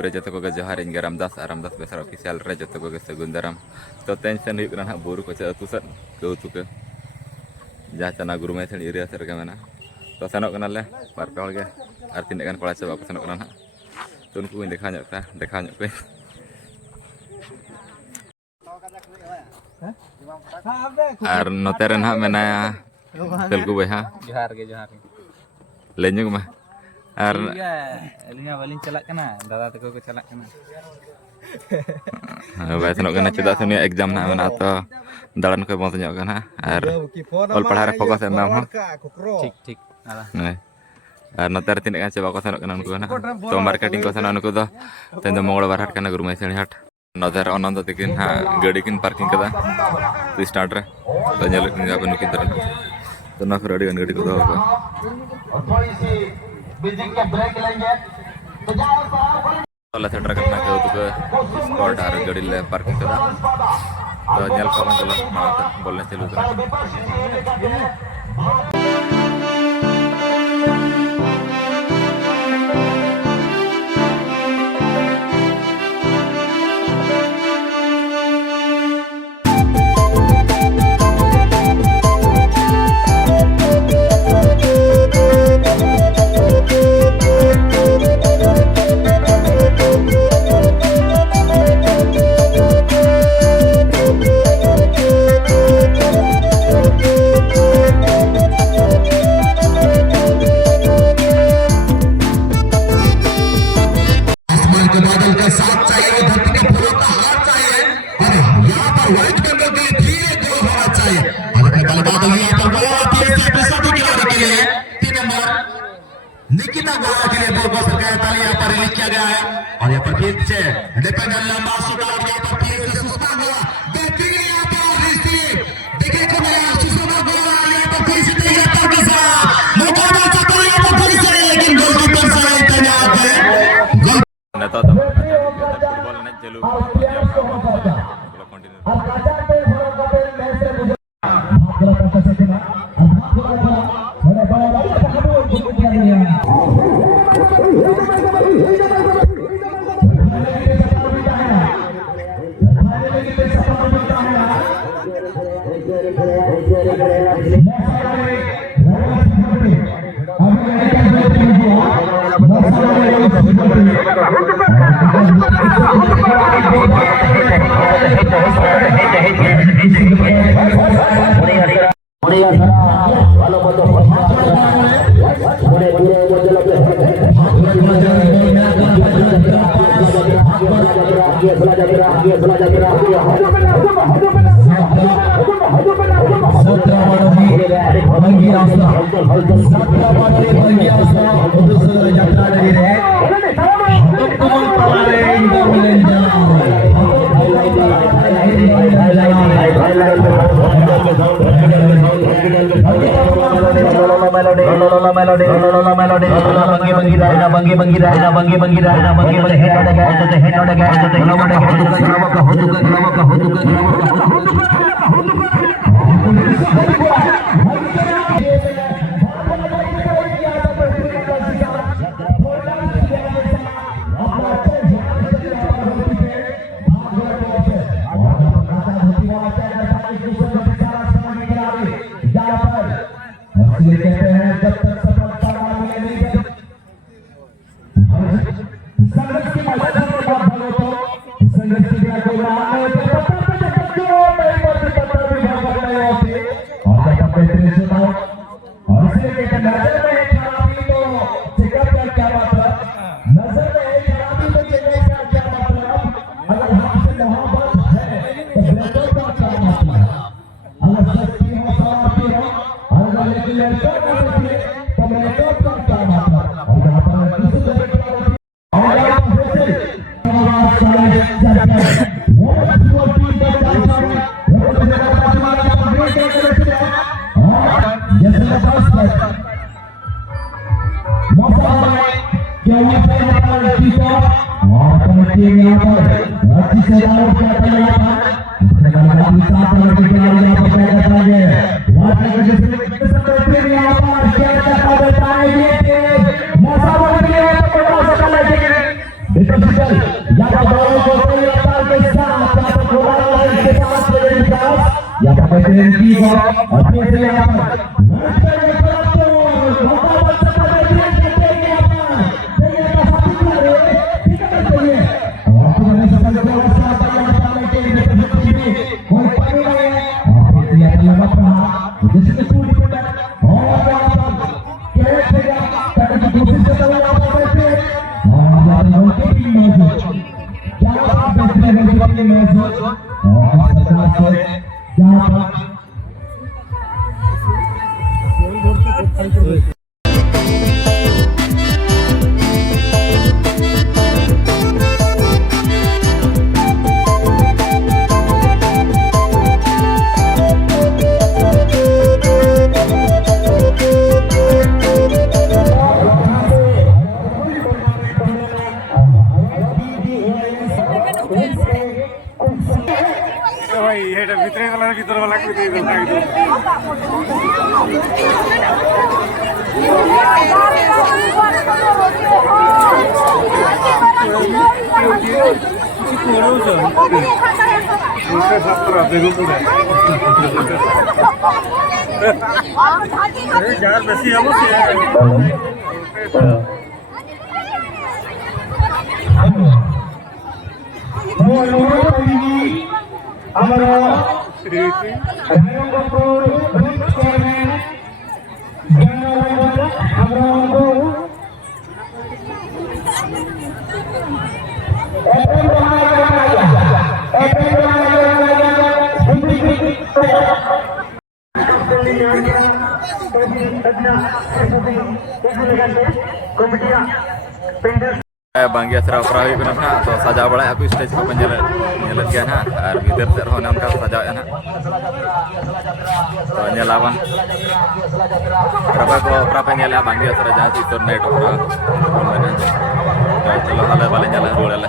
रे जतो को जोहार इंगे रामदास बेसर ऑफिशियल रे जतो को सगुन दाराम तो टेंशन हुई करना बुरु को अतु सत कौतु के जहाँ चना गुरु में थी एरिया सर मेना तो सेनों ले बार पे हल और तीन गान कड़ा चाबा को सेनों ना तो उनको देखा पे और नोते रे ना मेना तेलुगु बहा जोहार के लेंजुग में और अलिया वालिन चला कना दादा तको को चला कना वैसे नोक ना चदा से एग्जाम ना मेना तो दाड़न को बहुत ᱧᱚᱜ कना और ऑल पढ़ा रे फोकस एम हम ठीक ठीक नहीं और नोते रे तीन गान चाबा को सेनों कना उनको ना तो मार्केटिंग को सेनों उनको तेन दो मंगलवार हाट कना गुरु मैसणी हाट नोते रे अनंत तकिन हा गाड़ी किन पार्किंग कदा तो स्टार्ट रे तो नेल किन गाबे नुकिन तरन तो ना फिर अड़ी गाड़ी को दो अल्लाह सेटर करना के तो स्पॉट और गाड़ी ले पार्किंग कदा तो नेल को बन चलो माता बोलने चलू करा निकिता गोवा के लिए बहुत सरकार ताली यहाँ पर रिलीज किया गया है और यहाँ पर फिर से डिपेंडेंट लंबा शॉट और यहाँ पर फिर से सुषमा गोवा बेहतरीन यहाँ पर रिसीव देखिए को नया सुषमा गोवा यहाँ पर फिर से यहाँ पर किसा मुकाबला चाहता है यहाँ पर फिर से लेकिन गोलकीपर साइड पे यहाँ पे गोल नेता तो फुटबॉल ने चलू पोजीशन यहाँ पर बॉल को सही रफ्तार के साथ यहाँ पर गोला लाइन के पास चले विकास यहाँ पर बेहतरीन की और फिर से यहाँ पर Banggi asra perawi kuna na to saja bala aku stage ko panjala nyelat kia na ar gitar terho nam ka saja ya na to nyelawan berapa nyala banggi asra jahat itu net pra to chalo hala bala nyala bola